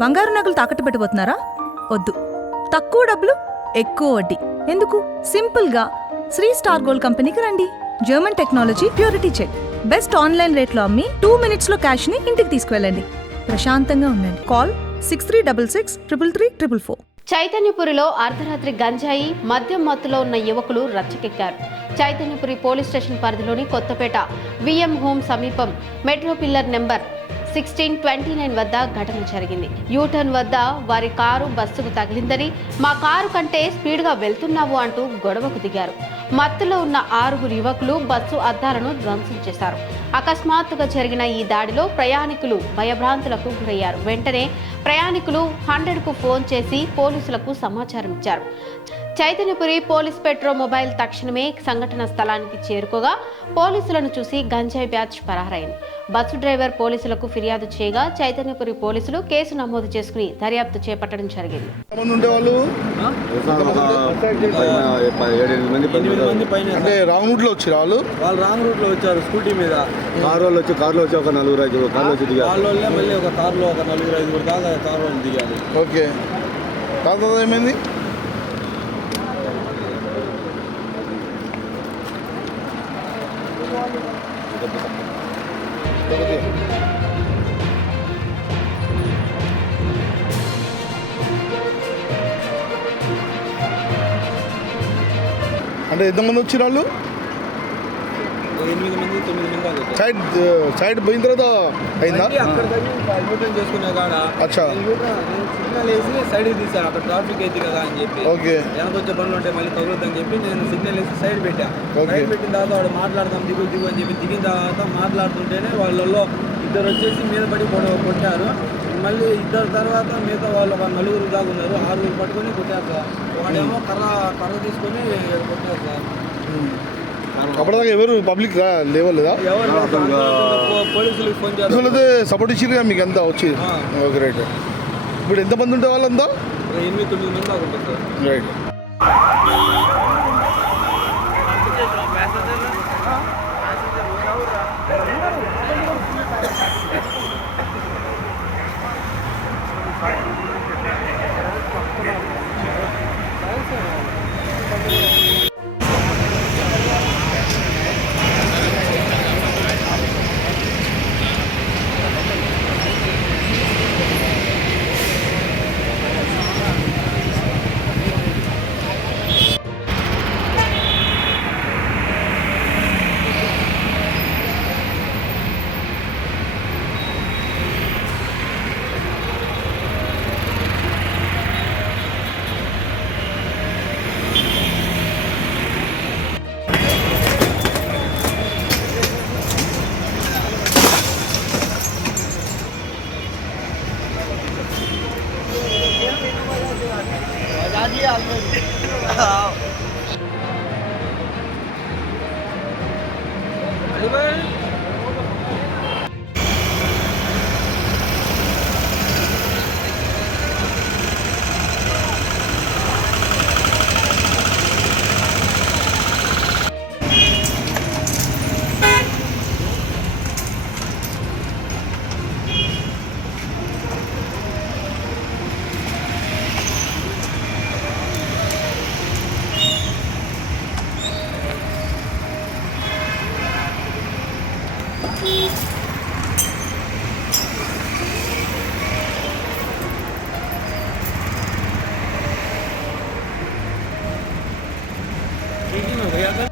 బంగారు నగలు తాకట్టు పెట్టబోతున్నారా? వద్దు. తక్కువ డబ్బులు ఎక్కువ వడ్డీ ఎందుకు? సింపుల్గా శ్రీ స్టార్ గోల్డ్ కంపెనీకి రండి. German technology, purity check, best online రేట్లో అమ్మి 2 minutesలో క్యాష్ని ఇంటికి తీసుకువెళ్ళండి. ప్రశాంతంగా ఉండండి. కాల్ 6366 చైతన్యపురిలో అర్ధరాత్రి గంజాయి, మద్యం మత్తులో ఉన్న యువకులు రచ్చకెక్కారు. చైతన్యపురి పోలీస్ స్టేషన్ పరిధిలోని కొత్తపేట విఎం హోమ్ సమీపం మెట్రో పిల్లర్ నెంబర్ 1629 వద్ద ఘటన జరిగింది. యూటర్న్ వద్ద వారి కారు బస్సుకు తగిలిందని, మా కారు కంటే స్పీడ్గా వెళ్తున్నావు అంటూ గొడవకు దిగారు. మత్తులో ఉన్న 6 యువకులు బస్సు అద్దాలను ధ్వంసం చేశారు. అకస్మాత్తుగా జరిగిన ఈ దాడిలో ప్రయాణికులు భయభ్రాంతులకు గురయ్యారు. వెంటనే ప్రయాణికులు 100కు ఫోన్ చేసి పోలీసులకు సమాచారం ఇచ్చారు. చైతన్యపురి పోలీస్ పెట్రో మొబైల్ తక్షణమే సంఘటన స్థలానికి చేరుకోగా పోలీసులను చూసి గంజాయి బ్యాచ్ పరారైంది. బస్సు డ్రైవర్ పోలీసులకు ఫిర్యాదు చేయగా చైతన్యపురి పోలీసులు కేసు నమోదు చేసుకుని దర్యాప్తు చేపట్టడం జరిగింది. స్కూటీ మీద కారులో వచ్చి ఒక 4-5 కార్లో వచ్చి దిగారు. మళ్ళీ ఒక కారులో ఒక 4-5 దాకా కారు దిగారు. ఓకే, కాదు ఏమైంది? అంటే ఎంతమంది వచ్చిన వాళ్ళు? 8 మంది 9 మంది. సైడ్ పోయిన తర్వాత అయిందా? చేసుకునే కాడ సిగ్నల్ వేసి సైడ్ తీసాను. అక్కడ ట్రాఫిక్ అయితే కదా అని చెప్పి, ఓకే, వెనకొచ్చే బండ్లు ఉంటే మళ్ళీ తగులుద్దని చెప్పి నేను సిగ్నల్ వేసి సైడ్ పెట్టా. సైడ్ పెట్టిన తర్వాత వాడు మాట్లాడతాం దిగు అని చెప్పి దిగిన తర్వాత మాట్లాడుతుంటేనే వాళ్ళల్లో 2 వచ్చేసి మీద పడి కొట్టారు. మళ్ళీ 2 తర్వాత మిగతా వాళ్ళు ఒక 4 దాకా ఉన్నారు. 6 పట్టుకొని కొట్టారు సార్. వాడేమో కర్ర తీసుకొని కొట్టారు సార్. అప్పటిదాకా ఎవరు పబ్లిక్ లేవలేదా? పోలీసులకు ఫోన్ చేస్తే సపోర్ట్ ఇచ్చిరుగా మీకు అంతా వచ్చి. Okay, right. ఇప్పుడు ఎంతమంది ఉంటే వాళ్ళంతా? 8-9 మంది దాకా ఉంటుంది సార్. రైట్. हो गया था।